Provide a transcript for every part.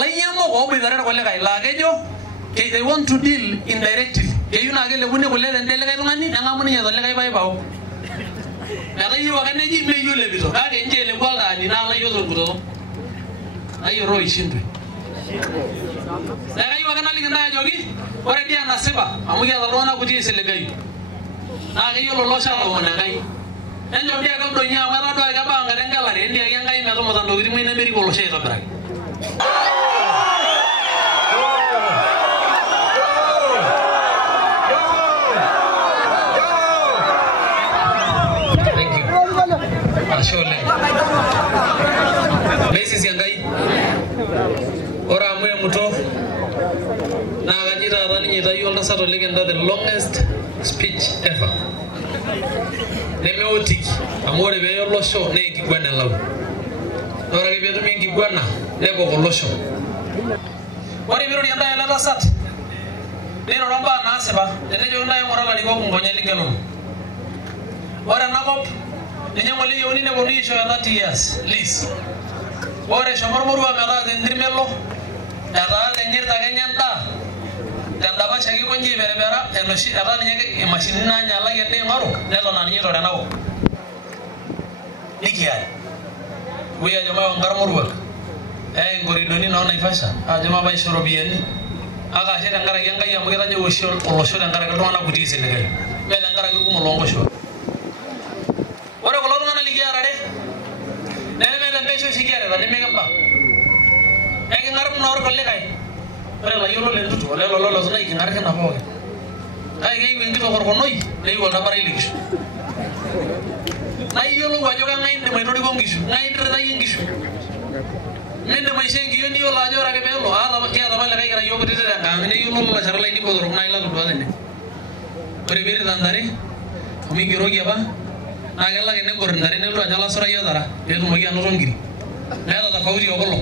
Lainamo with the Recollega Lagejo, they want to deal indirectly. You know, get the winner will let them delegate money and how many of the Lega Bow. Now you are going to give me you live it. I can jail a wall and in our Yodo. Are you Roy Shindry? Then you are going to live in Jogi? What a Diana Seba, and we are the one who is in the game. Now you lost out on a guy. And you're going to Yamara Gabang and Gallery, and the young guy, Madame, and the women, and the people shade of drag. Basis yang kai orang muda muda naga jira rani jira yolda satu legenda the longest speech ever nemeotik amore be yollo show ne ki gwana law ora ke betu mingi gwana ne bo gollo show wari biro yanda yala rasat biro ramba na seba ene jonda yora la ligo ngonya ligelo ora nakop Ninyamoli yoni ne boni show 30 years lease. Ore shamar muru amara dendirmelo. Dara dendir taganyanta. Danda ba chagi konji berebera enoshi dara nyege machine na nyala gede ngaro. Nelo na nyiro danawo. Nikia. Uya jama ngar muru. Ngori doni na naifasha. Jama ba shoro bieni. Aga she dangara yanga yamugera je woshol olosho dangara ko na kutisi legal. Me dangara ko molongo show. Ora kolor na ligia rade nene me lambe sho shigiare da me gamba e ngarum na or kolle kai ore la yolo le tutu le lo zona ki ngar kana ho ai ge ngi to kor konoi le wol na bare ligishu na yolo wa joga ngai de mai to di gongishu ngai de da yingishu mende mai shengi yoni yola jora ke belo ara ke ara mala kai gara yogo de da ga ne yolo la charla ini ko ro na ila do da ne ore bere dandare mi giro gi ba Nagella che ne correndare ne lo jala sura yodara yedu magi anu rongiri nela da fawri ogolo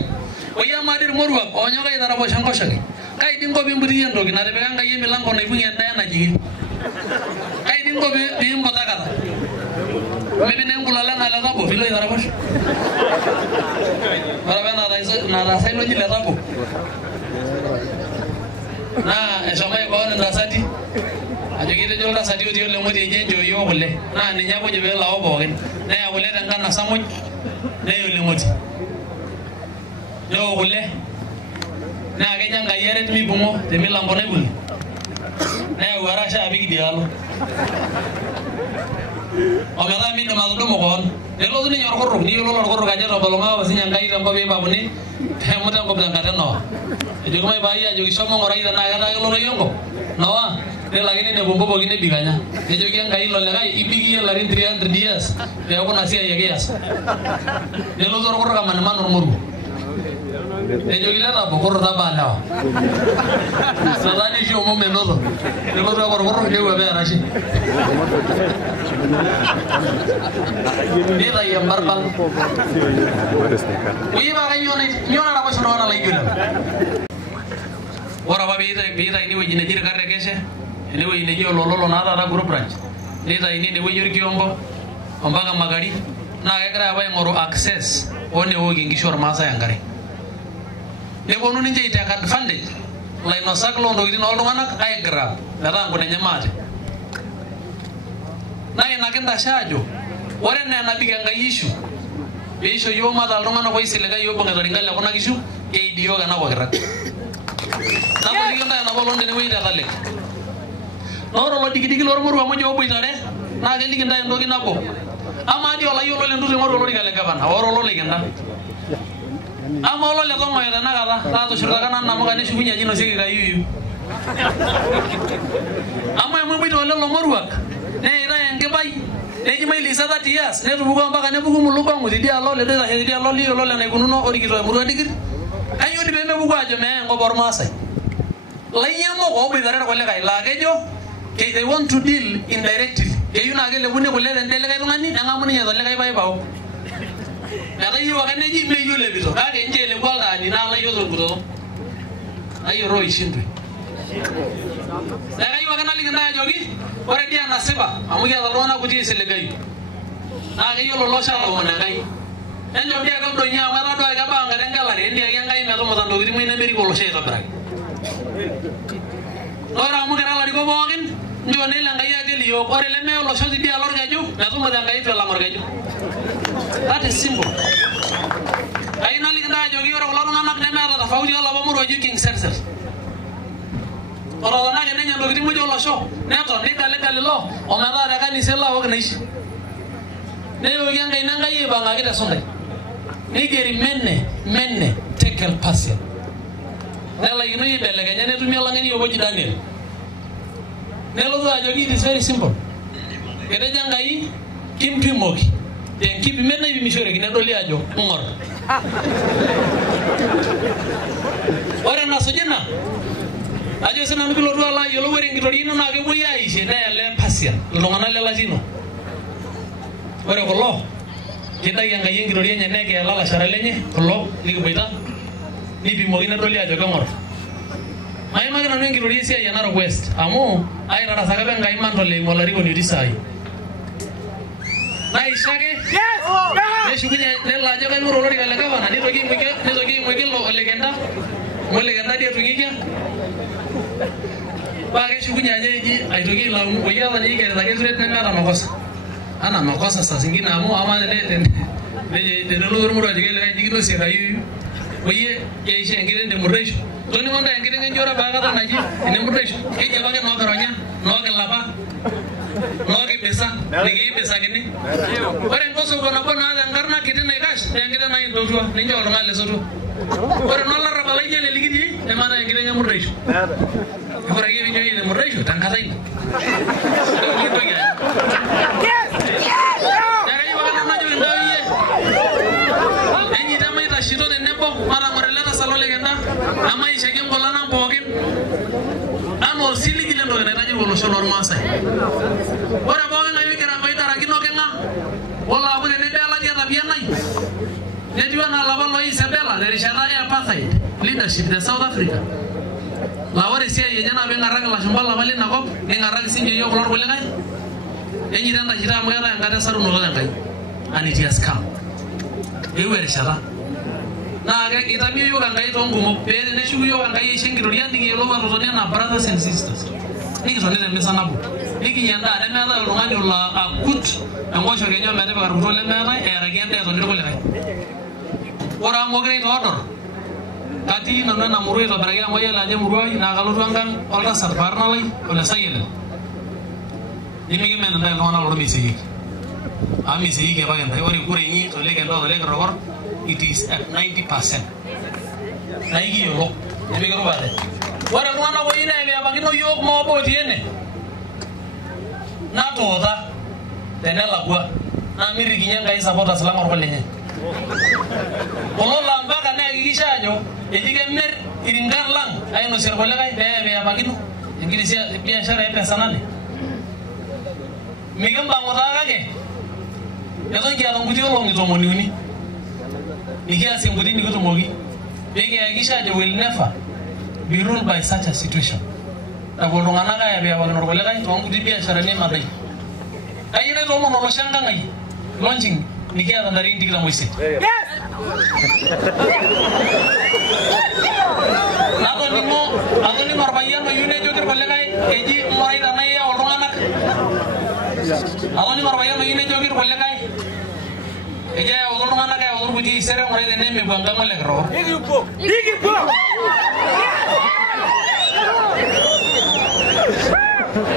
oya madir morwa onyo ga idara bo shanko shagi kai dingo be mbudi yendo gi na de ganga yemi lango na ibunye da na jigi kai dingo be bimbo takala me be nengula la na la dabo filo idara bo para bana na ra sai lo ni la dabo na esomai ko na sati ajo kite jolda sati odi le modi jenjo yo bolle na ni nyabo je be lawo bogen na ya bolle dan kan samuj ne yo le modi yo bolle na ga nyanga yere mi bumo te mi lambo ne bul na ya wara sha bi dialo o me da mi no mazo mo gon de lo ni yor gorro ni yo lo gorro ga jero bolonga wasi nyanga ida mbabe babu ni te mo tan ko dan ka no e mai baya jo isomo ngora ida na ga lo yongo no de lagi ni bombo begini biganya de jogi yang kai lo lagai ibigi yang lari 300 dias de aku nasi ya gias de lo zoro korra man man muru de jogi la ta bokor ta bana sadani jo mo menodo de lo zoro korra de wa be arashi de da yang barbal wi ba ga nyona na ko sono na lagi gula ora ba bida ini wajine jir garre kese ini wajine jo lolo na da group branch bida ini ne wajur kiombo ombaga magari na ekra ba ngoro access one wogi ngishor masa yangare ne bonu ni jeita kan fande lay no saklo ndo idin oldo manak ay grab da ngone nyamate na ina kenda shajo ore na na biga ngayishu beisho yo ma dal romano ko isile ga yo bonga ngala ko nagishu ke idio ga na ko grat na ko yonda na bolonde ne wi da dale noro lo digi lor muru mo jobo itare na ga liginda ndo gi nabo ama di wala yolo le ndu ngoro lo digale gaban oro lo ligenda ama lo le to mo ya na ga ta to shurga kana na mo ga ne shunya jino sigi ga yuyu ama mo bi to lo moruak ne ira yang ke bai ne ji mai lisa da tias ne bugo amba ne bugo mulu bangu di dia lo le da he dia lo li lo le ne kununo ori gi to muru digir ayo di be me bugo ajo me ngo bor masai layamo ko bi dare ko le kai la ke jo they want to deal indirectly you na gele bune ko le den le kai ngani anga muni ya le kai bai bawo na ga yo ga ne ji me yo le bito ga ke nje le ko ga ni na la yo zo gudo ayo roi shindwe na ga yo ga na li na jogi ore dia na seba amu ya lo na ku ji se le gai na ga yo lo sha lo na gai enjo dia kam do nya mara do ga ba ngare ngalare ndi ga ngai meto motan do gidi meri ko lo sey to brak ora mu gara lari ko bogin njo ne la ngai ageli yo ore le me lo so di alor gaju meto motan ngai to la mor gaju that is simple ay na li nda jogi ora lo nganak ne mara da fawdi Allah ba mu roju king serser ora na ne nya do gidi mu jo lo so ne to ni kale lo o mara da kan ni sella o gnaish ne yo yang ngai ngai ba ngai da sonde ni geri menne tekel passion ne la yinu yibele ga nyane tumi la ngani yo boji Daniel ne lo da jogi it is very simple gede jangai kim pimoki den kipi menne bi misore gi ne do liajo ngor ora na sojena ajo sana mikulo do la yo lo weri ngitori no na ge boya ise ne le passion lo ngana le latino ora kollo kita yang kayak gitu dia nyenek ya lala saralenye kollo liku beda ni bimogi na doli aja kamor mai magana nang gitu dia sia ya naro west amu ai rara sagabe ngai man dole molari ko ni disai nai sage yes ne shugunya ne la aja kan ro lori kala kawana ni togi muke lo legenda mo legenda dia togi kya page shugunya aja ji ai togi la mo ya ni ke da ke suret ne mara makosa ana makosa saa zingine amu ama ne lo muro jigele jigino se rayu oye ye ise ngire de muresho toni monda ngire njora baga ta naji ne muresho ke je baga no garonya no ke laba no ke pesa ne ke pesa kini ore ngoso bona bona ngarna kite ne gas ngire na indo jua ne njolo ngale soto ore no la rabala yele ligidi ne mana ngire ne muresho ore ye vinyo ne muresho tankata ina shito de nebo mara moreleta salo legenda ama ishege ngola na bogin ano sili gilendo ne taji wolo so normal sai ora bogin ayi kera ko itara kino kenga wala abu ne bela dia tabia nai ne diwa na lava lo isabella de shara ya apartheid leadership de South Africa la wore sia ye jana be ngaraga la shumba la bali na ko ne ngaraga sinje yo kolor bole ngai enyi danda jira mo yara ngada saru no ngai ani dia scam e were shara na ga itami yo gangai to ngumo pe ne shugu yo gangai shingiro ya ndigi lo ba rozonia na brothers and sisters niki so ne mesa nabu niki yanda ne na da ngani ulla akut ngosho genyo mede ba ruto le mera era gende to ndiko le kai ora mo gre to order tati na muru to barage mo yela je muru na galu rangan olra sarbar na lai ola sayel nimege men na no na lo mi sigi ami sigi ke ba gende ori kure ni to le gendo le gro it is at 90%. Naigi yo, nimege ro bale. Wara mwana wo ina ya bangino yo mo bo tiene. Na toda tenela kwa na miri ginyanga isa bota salama ro lenye. Olo lambaka na gigishajo edige mer iringar lang ayno ser bolega be ya bangino. Ingili sia biashara ya pesa nane. Migamba ngotaga ke. Yato kia longuti lo ngito moniuni. Nikia simbudi ni kutu mogi. Bege agisha they will never be ruled by such a situation. Tabolongana ka ya be awal norwele kai to ngudi biashara ne madai. Ayine to mo no shanga ngai. Launching nikia tandari ndikira moise. Yes. Nado ni marbaya no yune jokir bolle kai eji morai tanai ya olongana. Ni marbaya no yune jokir bolle kai eja odor mana ka odor buji sere ngore ne me banga male ro igipo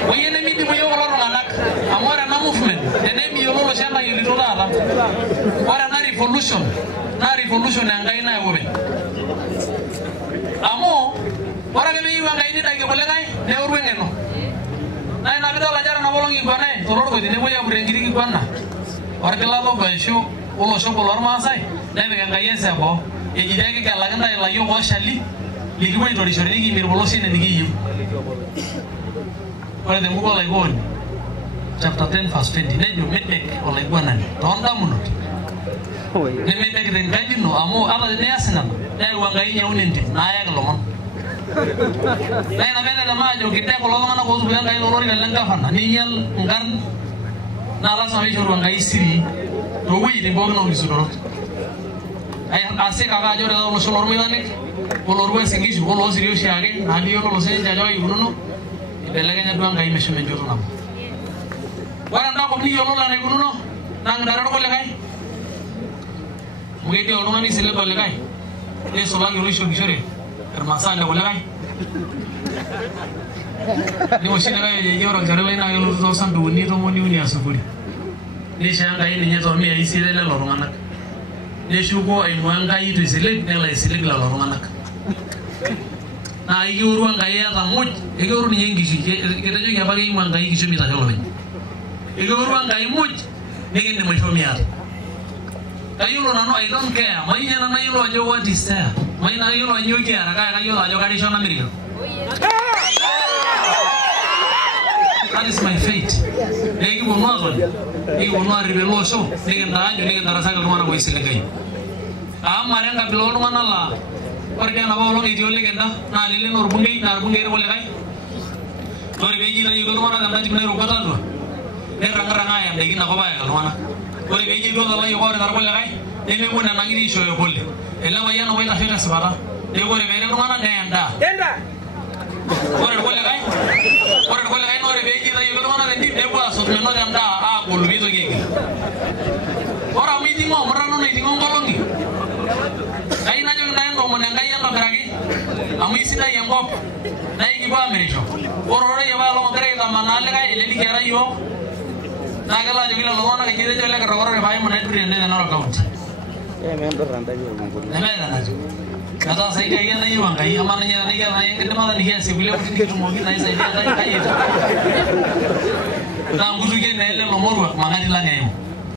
oye ne mi di boyo ro nganak amora na movement ne mi yo lo shamba yuli ro dala ora na revolution ngai na wobe amo ora ke mi wa ngai ni dage bolle ngai ne urwe ngeno na bidala jara na bolongi gone to ro go ne boya burengiri ki gonna ora ke la lo baisho ulo shoko lor masai nebe ganga yense bo e jidege ke la ganda la yo shali ligi boy to rishori gi mir bolo sine nigi yu ora de mugo la gon chapter 10 verse 20 ne jo medek ola gona ni tonda munot ne medek den gaji no amo ala ne asna ne wanga yinya unente na ya galo mon na bele da majo kite ko lo ngana ko su ganga yo lori galanga fana ni yel ngar na la sami jor wanga isiri to wi de bogno ni sudoro ase kaka ajo ore olosho lormoitanik olorwes nkishu olosirio oshiake naalio olosho ajo ikununo ibelekenya duo Enkai meshomo enchoto nabo. Ore endakop niyiolou enaikununo naa ng'idare orkulikae amu ketii oltung'ani isilig olikae nisulaki oloishokishore irmasaa le kulikae niwoshi likae eji ore olchore lai naa kelotu toosandukuuni 30 esufuri nisho Enkai ninye too100 isiet lelo tung'anak neshuko aing'ua Enkai itu isilig nelo aisilig lelo tung'anak naa ikiuru Enkai eeta muj ikiuru ninye enkishui kitejoki apa keimua Enkai kishu mitasho olopeny ikiuru Enkai muj nikindim aisho miata. Kayiolo nanu I don't care mainye nanu ayiolo ajo what is there maina ayiolo ajo kiara kayiolo ajo karisho namirika. That is my fate. Nikiponu atoni nikiponu arrip ele osho nikintaanyu nikintarasaki iltung'anak oisiligayu aamare enkabila oltung'anak laa ore dii enapa olong etii olikenda naa lelen orbungei naa irbungei irkulikae ore peeji itayieki iltung'anak endatim nairubat atua nirrang'irrang'a aaya indaiki nakop aayaki iltung'anak ore peeji itu olayiok oorita irkulikae nemepuo nena kiri aishooyo pole ele payian apa oitashe tesipata neeku ore peeret iltung'anak neya endaa ore irkulikae naa ore peeji itayieki iltung'anak entim nepuo aasot menot endaa aagolu piitoki aigil. Ore amu iting'o omurrano naiting'o nkolong'i kayieu najoki ntae entoomon Enkai entobiraki amu isidai enkop naa ikipuo aamirisho ore ororei apa olong ogira aitamanaa likae ele likiara yiok naa kelo ajoki lelo tung'anak eji etejo ele kirrokoro paaimu naidurrie ene Narok County nemeeta enatiu metaa saidia ake nayieu Enkai ama ninye tenayieu nai enkidimata nikiasie kulie kuti nikitumoki naisaidia ntae Enkai naa nkutukie naa ele lelo moruak mang'ati lang eimu.